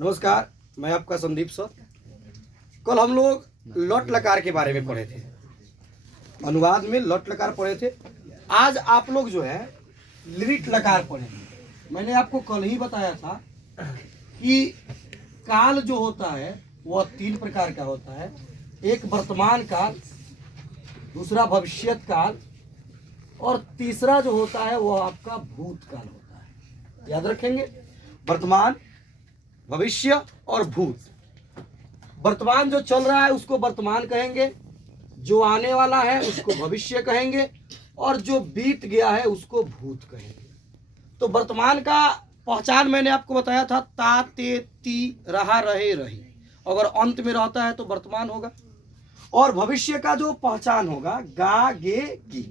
नमस्कार, मैं आपका संदीप सर। कल हम लोग लट लकार के बारे में पढ़े थे, अनुवाद में लट लकार पढ़े थे। आज आप लोग जो है लिट लकार पढ़ेंगे। मैंने आपको कल ही बताया था कि काल जो होता है वह 3 प्रकार का होता है। एक वर्तमान काल, दूसरा भविष्यत काल और तीसरा जो होता है वह आपका भूतकाल होता है। याद रखेंगे, वर्तमान, भविष्य और भूत। वर्तमान जो चल रहा है उसको वर्तमान कहेंगे, जो आने वाला है उसको भविष्य कहेंगे और जो बीत गया है उसको भूत कहेंगे। तो वर्तमान का पहचान मैंने आपको बताया था, ता, ते, ती, रहा, रहे, रही। अगर अंत में रहता है तो वर्तमान होगा। और भविष्य का जो पहचान होगा, गा, गे, गी।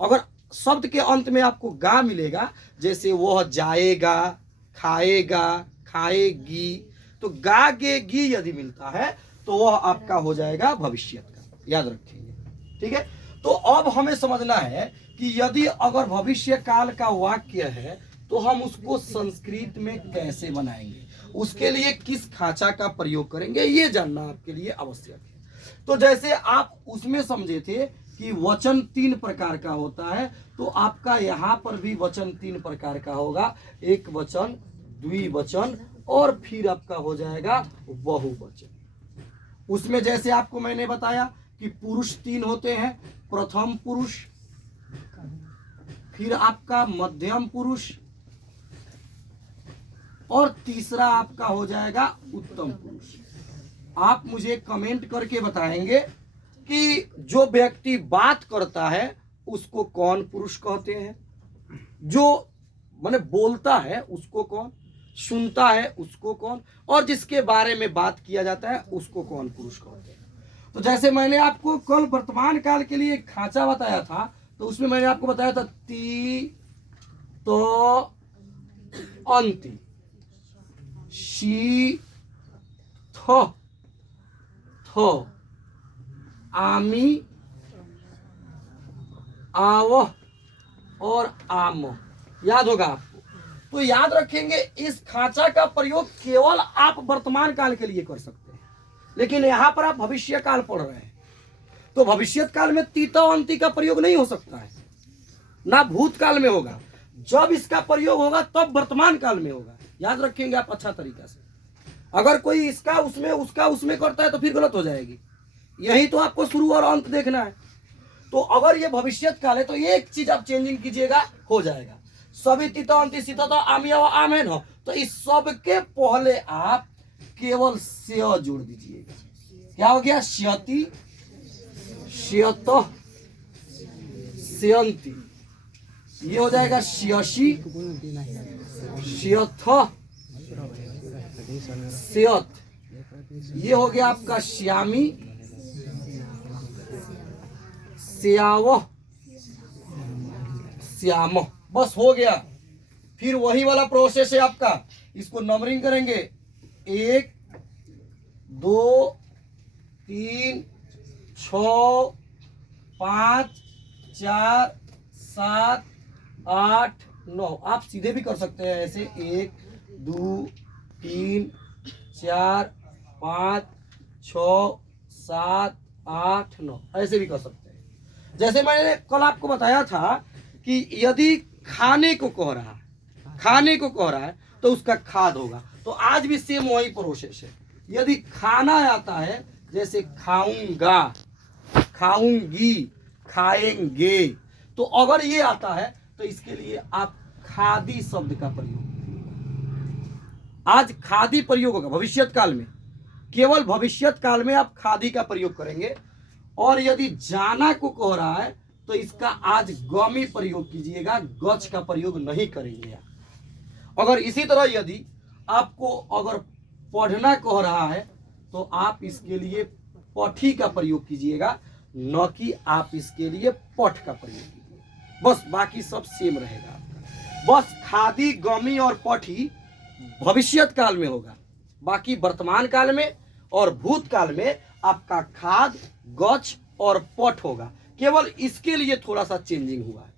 अगर शब्द के अंत में आपको गा मिलेगा, जैसे वह जाएगा, खाएगा, खाएगी, तो गा, गे, गी यदि मिलता है तो वह आपका हो जाएगा भविष्य का। याद रखेंगे, ठीक है। तो अब हमें समझना है कि यदि अगर भविष्य काल का वाक्य है तो हम उसको संस्कृत में कैसे बनाएंगे, उसके लिए किस खांचा का प्रयोग करेंगे, ये जानना आपके लिए आवश्यक है। तो जैसे आप उसमें समझे थे कि वचन 3 प्रकार का होता है, तो आपका यहाँ पर भी वचन 3 प्रकार का होगा। एक वचन, द्विवचन और फिर आपका हो जाएगा बहुवचन। उसमें जैसे आपको मैंने बताया कि पुरुष 3 होते हैं, प्रथम पुरुष, फिर आपका मध्यम पुरुष और तीसरा आपका हो जाएगा उत्तम पुरुष। आप मुझे कमेंट करके बताएंगे कि जो व्यक्ति बात करता है उसको कौन पुरुष कहते हैं, जो माने बोलता है उसको कौन, सुनता है उसको कौन, और जिसके बारे में बात किया जाता है उसको कौन पुरुष कहते हैं। तो जैसे मैंने आपको कल वर्तमान काल के लिए खांचा बताया था, तो उसमें मैंने आपको बताया था ती, तो, अंति, शी, थो, आमी, आवह और आम। याद होगा आपको। तो याद रखेंगे, इस खांचा का प्रयोग केवल आप वर्तमान काल के लिए कर सकते हैं, लेकिन यहां पर आप भविष्य काल पढ़ रहे हैं तो भविष्य काल में तीता अंति का प्रयोग नहीं हो सकता है, ना भूतकाल में होगा। जब इसका प्रयोग होगा तब वर्तमान काल में होगा। याद रखेंगे आप अच्छा तरीका से। अगर कोई इसका उसमें, उसका उसमें करता है तो फिर गलत हो जाएगी। यही तो आपको शुरू और अंत देखना है। तो अगर ये भविष्यत काल है तो एक चीज आप चेंजिंग कीजिएगा, हो जाएगा। सभी तितंति सीता आमी और आमेन हो, तो इस सब के पहले आप केवल से जोड़ दीजिएगा। क्या हो गया? श्यति, श्यत, श्यंति। ये हो जाएगा श्यसी, श्यथ, श्यत। ये हो गया आपका श्यामी, श्याव, श्याम। बस हो गया। फिर वही वाला प्रोसेस है आपका। इसको नंबरिंग करेंगे, 1 2 3 6 5 4 7 8 9। आप सीधे भी कर सकते हैं ऐसे, 1 2 3 4 5 6 7 8 9, ऐसे भी कर सकते हैं। जैसे मैंने कल आपको बताया था कि यदि खाने को कह रहा है, खाने को कह रहा है तो उसका खाद होगा। तो आज भी सेम वही प्रोसेस है। यदि खाना आता है, जैसे खाऊंगा, खाऊंगी, खाएंगे, तो अगर ये आता है तो इसके लिए आप खादी शब्द का प्रयोग, आज खादी प्रयोग होगा। भविष्यत काल में, केवल भविष्यत काल में आप खादी का प्रयोग करेंगे। और यदि जाना को कह रहा है तो इसका आज गमी प्रयोग कीजिएगा, गच का प्रयोग नहीं करेंगे। अगर इसी तरह यदि आपको अगर पढ़ना कह रहा है तो आप इसके लिए पठी का प्रयोग कीजिएगा, न कि आप इसके लिए पठ का प्रयोग कीजिए। बस बाकी सब सेम रहेगा। बस खादी, गमी और पठी भविष्यत काल में होगा, बाकी वर्तमान काल में और भूतकाल में आपका खाद, गच और पठ होगा। केवल इसके लिए थोड़ा सा चेंजिंग हुआ है।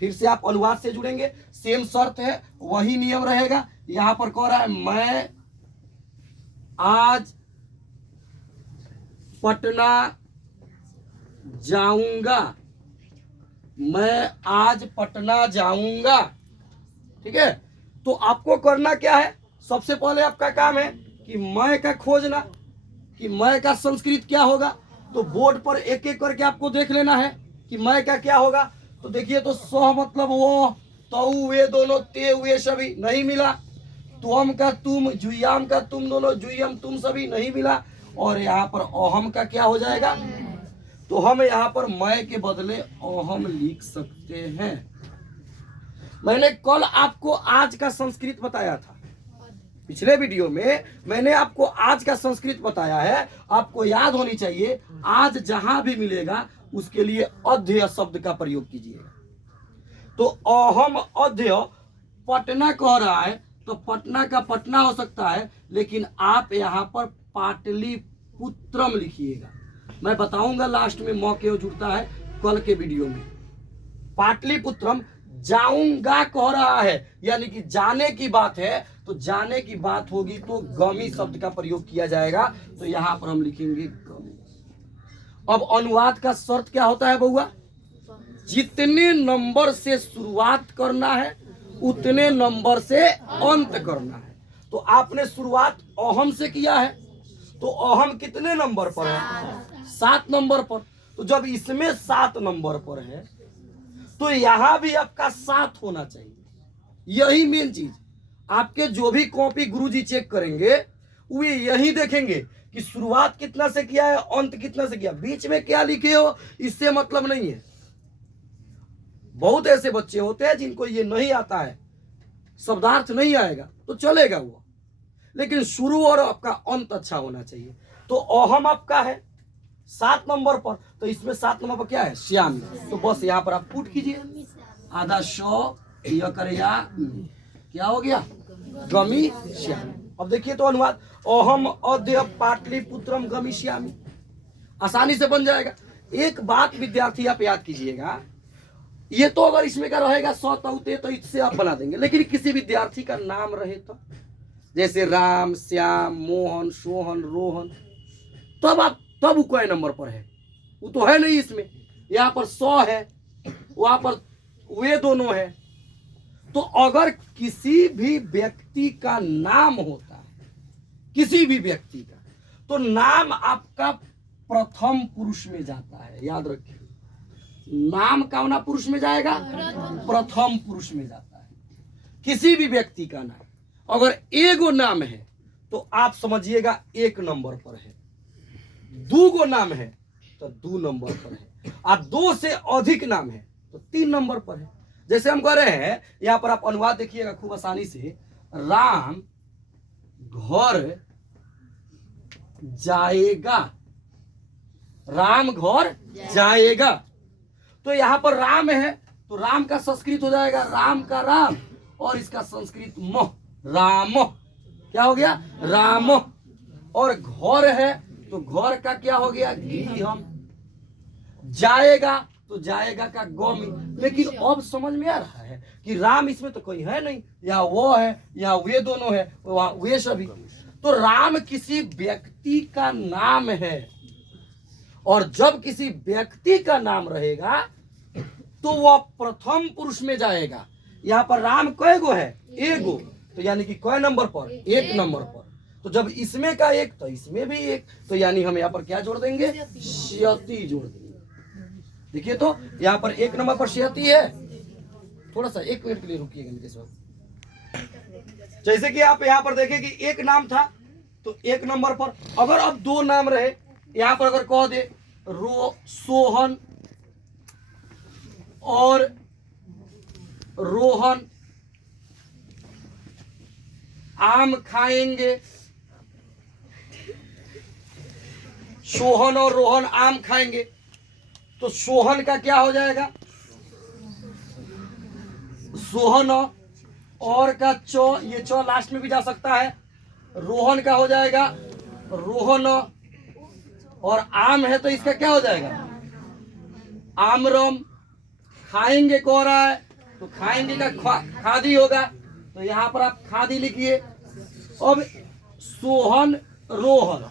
फिर से आप अनुवाद से जुड़ेंगे, सेम शर्त है, वही नियम रहेगा। यहाँ पर कह रहा है मैं आज पटना जाऊंगा, मैं आज पटना जाऊंगा। ठीक है, तो आपको करना क्या है, सबसे पहले आपका काम है कि मैं का खोजना, कि मैं का संस्कृत क्या होगा। तो बोर्ड पर एक एक करके आपको देख लेना है कि मैं का क्या होगा। तो देखिए, तो सह मतलब वो, तऊ, वे दोनों, ते, वे सभी नहीं मिला। तुम का तुम, जुयाम का तुम दोनों, जुयम तुम सभी नहीं मिला। और यहाँ पर अहम का क्या हो जाएगा, तो हम यहाँ पर मैं के बदले अहम लिख सकते हैं। मैंने कल आपको आज का संस्कृत बताया था, पिछले वीडियो में मैंने आपको आज का संस्कृत बताया है। आपको याद होनी चाहिए, आज जहां भी मिलेगा उसके लिए अध्यय शब्द का प्रयोग कीजिएगा। तो अहम अध्यय पटना कह रहा है, तो पटना का पटना हो सकता है, लेकिन आप यहाँ पर पाटलिपुत्रम लिखिएगा। मैं बताऊंगा लास्ट में, मौके जुड़ता है कल के वीडियो में। पाटलिपुत्रम जाऊंगा कह रहा है, यानी कि जाने की बात है, तो जाने की बात होगी तो गमी शब्द का प्रयोग किया जाएगा। तो यहां पर हम लिखेंगे गमी। अब अनुवाद का शर्त क्या होता है बउआ, जितने नंबर से शुरुआत करना है उतने नंबर से अंत करना है। तो आपने शुरुआत अहम से किया है, तो अहम कितने नंबर पर है, 7 नंबर पर। तो जब इसमें 7 नंबर पर है, तो यहां भी आपका 7 होना चाहिए। यही मेन चीज, आपके जो भी कॉपी गुरुजी चेक करेंगे वे यही देखेंगे कि शुरुआत कितना से किया है, अंत कितना से किया, बीच में क्या लिखे हो इससे मतलब नहीं है। बहुत ऐसे बच्चे होते हैं जिनको ये नहीं आता है, शब्दार्थ नहीं आएगा तो चलेगा वो, लेकिन शुरू और आपका अंत अच्छा होना चाहिए। तो अहम आपका है 7 नंबर पर, तो इसमें 7 नंबर पर क्या है, श्याम। तो बस यहाँ पर आप पुट कीजिए, आधा शो यह करे या क्या हो गया, गमी श्यामी। अब देखिए तो अनुवाद, अहम अद्य पाटलिपुत्रम गमी श्यामी, आसानी से बन जाएगा। एक बात विद्यार्थी आप याद कीजिएगा, ये तो अगर इसमें का रहेगा सौते तो इससे आप बना देंगे, लेकिन किसी विद्यार्थी का नाम रहे तो, जैसे राम, श्याम, मोहन, सोहन, रोहन, तब आप तब वो कई नंबर पर है, वो तो है नहीं इसमें। यहाँ पर 100 है, वहां पर वे दोनों है। तो अगर किसी भी व्यक्ति का नाम होता है, किसी भी व्यक्ति का, तो नाम आपका प्रथम पुरुष में जाता है। याद रखिए, नाम कौन पुरुष में जाएगा, प्रथम पुरुष में जाता है। किसी भी व्यक्ति का नाम अगर एगो नाम है तो आप समझिएगा 1 नंबर पर है, 2 गो नाम है तो 2 नंबर पर है, और 2 से अधिक नाम है तो 3 नंबर पर है। जैसे हम कह रहे हैं, यहां पर आप अनुवाद देखिएगा खूब आसानी से, राम घर जाएगा, राम घर जाएगा। तो यहां पर राम है, तो राम का संस्कृत हो जाएगा राम का राम, और इसका संस्कृत मोह, राम। क्या हो गया, राम। और घर है तो घर का क्या हो गया, गृहम। जाएगा तो जाएगा का गौमी। लेकिन अब समझ में आ रहा है कि राम इसमें तो कोई है नहीं, या वो है या वे दोनों है, वहां वे सभी। तो राम किसी व्यक्ति का नाम है, और जब किसी व्यक्ति का नाम रहेगा तो वह प्रथम पुरुष में जाएगा। यहाँ पर राम कै गो है, एगो, तो यानी कि कै नंबर पर, 1 नंबर पर। तो जब इसमें का 1 तो इसमें भी 1, तो यानी हम यहाँ पर क्या जोड़ देंगे, श्यति जोड़ देंगे। देखिए तो यहाँ पर 1 नंबर पर श्यति है। थोड़ा सा 1 मिनट के लिए रुकिएगा नीतीश बाबू। जैसे कि आप यहाँ पर देखें कि 1 नाम था, तो 1 नंबर पर अगर अब 2 नाम रहे, यहाँ पर अगर कह दे सोहन और रोहन आम खाएंगे, सोहन और रोहन आम खाएंगे, तो सोहन का क्या हो जाएगा, सोहन, और का चो, ये चो लास्ट में भी जा सकता है। रोहन का हो जाएगा रोहन, और आम है तो इसका क्या हो जाएगा, आमरम। खाएंगे कह रहा है, तो खाएंगे का खादी होगा, तो यहाँ पर आप खादी लिखिए। अब सोहन रोहर।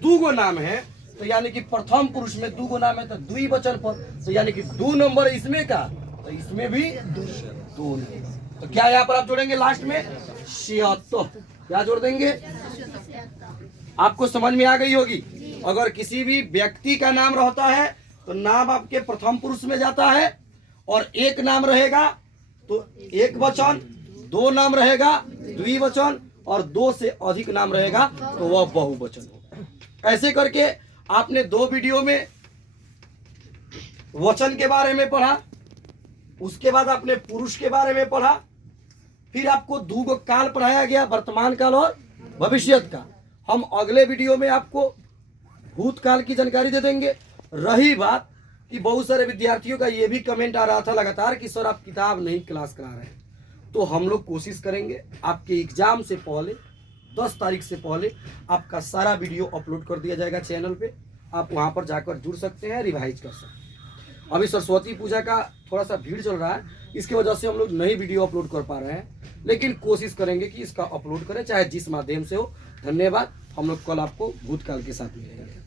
दूगो नाम है तो यानी कि प्रथम पुरुष में दूगो नाम है तो द्विवचन पर, तो यानी कि 2 नंबर इसमें का, तो इसमें भी 2 नंबर। तो क्या यहाँ पर आप जोड़ेंगे लास्ट में 76, क्या जोड़ देंगे? आपको समझ में आ गई होगी। अगर किसी भी व्यक्ति का नाम रहता है तो नाम आपके प्रथम पुरुष में जाता है, और एक नाम रहेगा तो एक वचन, 2 नाम रहेगा द्विवचन, और 2 से अधिक नाम रहेगा तो वह बहुवचन होगा। ऐसे करके आपने 2 वीडियो में वचन के बारे में पढ़ा, उसके बाद आपने पुरुष के बारे में पढ़ा, फिर आपको 2 काल पढ़ाया गया, वर्तमान काल और भविष्यत काल। हम अगले वीडियो में आपको भूतकाल की जानकारी दे देंगे। रही बात कि बहुत सारे विद्यार्थियों का ये भी कमेंट आ रहा था लगातार कि सर आप किताब नहीं क्लास करा रहे हैं, तो हम लोग कोशिश करेंगे आपके एग्जाम से पहले 10 तारीख से पहले आपका सारा वीडियो अपलोड कर दिया जाएगा चैनल पे। आप वहां पर जाकर जुड़ सकते हैं, रिवाइज कर सकते हैं। अभी सरस्वती पूजा का थोड़ा सा भीड़ चल रहा है, इसकी वजह से हम लोग नई वीडियो अपलोड कर पा रहे हैं, लेकिन कोशिश करेंगे कि इसका अपलोड करें चाहे जिस माध्यम से हो। धन्यवाद। हम लोग कल आपको भूतकाल के साथ मिलेंगे।